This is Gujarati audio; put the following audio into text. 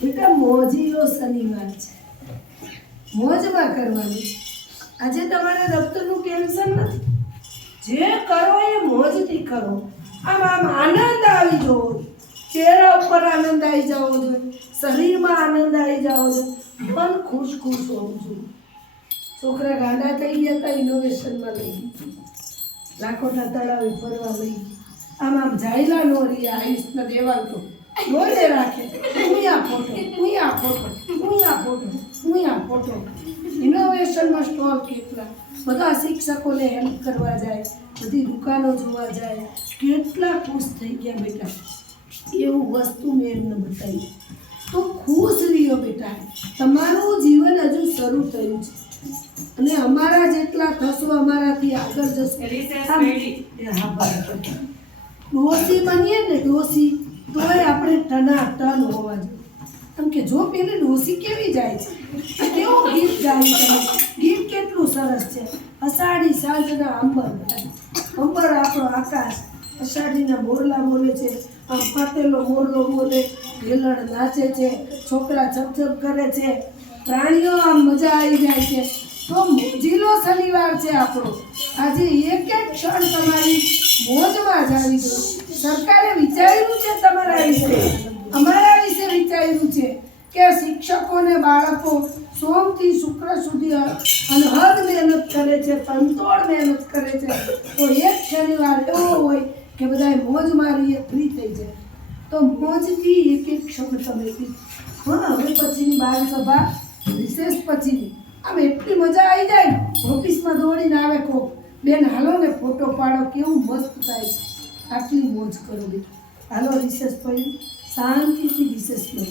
બેટા મોજીલો શનિવાર છે, મોજમાં કરવાની. આજે તમારે દફતરનું ટેન્શન નથી, જે કરો એ મોજથી કરો. આમ આનંદ આવી જવો, ચહેરા ઉપર આનંદ આવી જવો જોઈએ, શરીરમાં આનંદ આવી જવો જોઈએ, મન ખુશ ખુશ હોવું જોઈએ. છોકરા ગાંડા થઈ ગયા હતા, ઇનોવેશનમાં લઈ ગઈ, લાખોટા તળાવે ફરવા લઈ ગઈ. આમ જાયલા નો રિયા આયુષના દેવાલ તો બોલે રાખે, હું આ ફોટો, હું આ ફોટો, હું આ ફોટો, હું આ ફોટો. ઇનોવેશનમાં સ્ટોલ કેટલા બધા, શિક્ષકોને હેલ્પ કરવા જાય, બધી દુકાનો જોવા જાય, કેટલા ખુશ થઈ ગયા બેટા. એવું વસ્તુ મેં એમને બતાવી. તો ખુશ રહ્યો બેટા, તમારું જીવન હજુ શરૂ થયું છે અને અમારા જેટલા થશો, અમારાથી આગળ જશો. ડોસી બનીએ ને ડોસી, તોય આપણે ટનાટન હોવા જોઈએ. એમ કે જો પેલી ડોસી કેવી જાય છે, કેવું ગીત ગાય તમે, ગીત કેટલું સરસ છે. અષાઢી સાંજના અંબર, અંબર આપણો આકાશ, અષાઢીના મોરલા બોલે છે, આમ ફાટેલો મોરલો બોલે, વેલણ નાચે છે, છોકરા છપછપ કરે છે, પ્રાણીઓ આમ મજા આવી જાય છે. તો મોજીલો શનિવાર છે આપણો. આજે એક એક ક્ષણ તમારી મોજમાં જ આવી ગયો. સરકારે વિચાર્યું છે તમારા વિશે, અમારા વિશે વિચાર્યું છે કે શિક્ષકોને બાળકો સોમથી શુક્ર સુધી અનહદ મહેનત કરે છે, તનતોડ મહેનત કરે છે. તો એક શનિવાર એવો હોય કે બધાએ મોજ મારીએ, ફ્રી થઈ જાય. તો મોજથી એક એક ક્ષણ તમે હવે પછીની બાળ સભા, રિસેસ પછીની આમ એટલી મજા આવી જાય ને, ઓફિસમાં દોડીને આવે કોક, બેન હાલો ને ફોટો પાડો, કેવું મસ્ત થાય છે. આટલી મોજ કરો બેટા. હાલો રિસેસ પછી શાંતિથી રિસેસ કરો.